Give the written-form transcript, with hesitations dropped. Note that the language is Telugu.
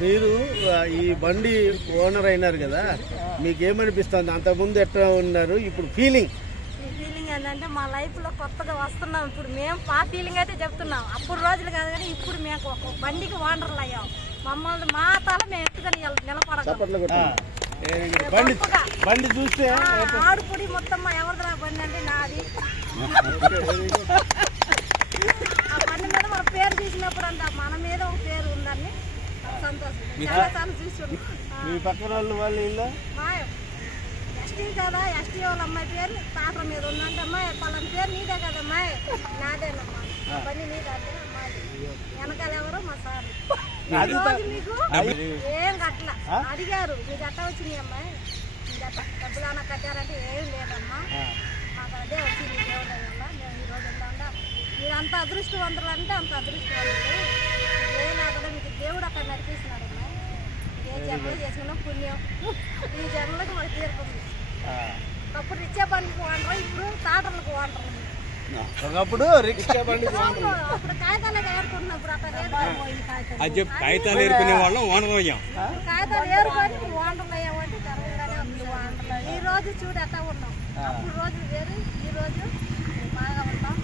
మీరు ఈ బండి ఓనర్ అయినారు కదా, మీకేమనిపిస్తుంది? అంతకుముందు ఎట్లా ఉన్నారు, ఇప్పుడు ఫీలింగ్ ఏంటంటే మా లైఫ్ లో కొత్తగా వస్తున్నాం. ఇప్పుడు మేము మా ఫీలింగ్ అయితే చెప్తున్నాం. అప్పుడు రోజులు కాదు కానీ ఇప్పుడు మేము ఒక బండికి ఓనర్లు అయ్యాం. మమ్మల్ని మా తల మేము ఎత్తుకొని నిలబడగలం. బండి చూస్తే ఆడుపుడి మొత్తం ఎవరిదా బండి అంటే నాది. ఆ బండి మీద మన పేరు తీసినప్పుడు అంట మన మీద ఒక పేరు ఉందని సంతోషం. చాలా సార్లు చూసి మీ పక్కన వాళ్ళు ఇల్లు ఎస్టీ కదా, ఎస్టీ వాళ్ళ అమ్మాయి పేరు తాతల మీద ఉందంటే అమ్మాయి పలానా పేరు నీదే కదమ్మాయి, నాదేనమ్మా బండి నీదంటే అమ్మాయి. వెనకాల ఎవరో మా సార్ మీకు ఏం కట్ల అడిగారు, మీకు అట్ట వచ్చింది అమ్మాయి, మీకు అట్ట డబ్బులు అన్న కట్టారంటే ఏం లేదమ్మా, మాకు అదే వచ్చింది దేవుడు వల్ల మేము ఈ రోజు ఉందా. మీరు అంత అదృష్టవంతులు అంటే అంత అదృష్టవంతులు. ఏనాకదా మీకు దేవుడు అక్కడ నడిపిస్తున్నాడు అమ్మాయి. ఏ జన్మలో చేసుకున్న పుణ్యం ఈ జన్మలకు మాకు తీరుతుంది. అప్పుడు రిక్షా బండికి వాడరు, ఇప్పుడు టాటర్లకు వాడరు. ఒకప్పుడు రిక్షా బండి అప్పుడు కాగితాలకు ఏరుకుంటున్నప్పుడు అక్కడ లేదు. కాగితాలు ఏరుకునే వాళ్ళం ఓనర్ అయ్యాం. కాగితాలు ఏరుకొని ఓనర్లు అయ్యామంటే గర్వంగానే ఉంది. ఈ రోజు చూడు ఎట్లా ఉన్నాం. అప్పుడు రోజు వేరు, ఈ రోజు బాగా ఉన్నాం.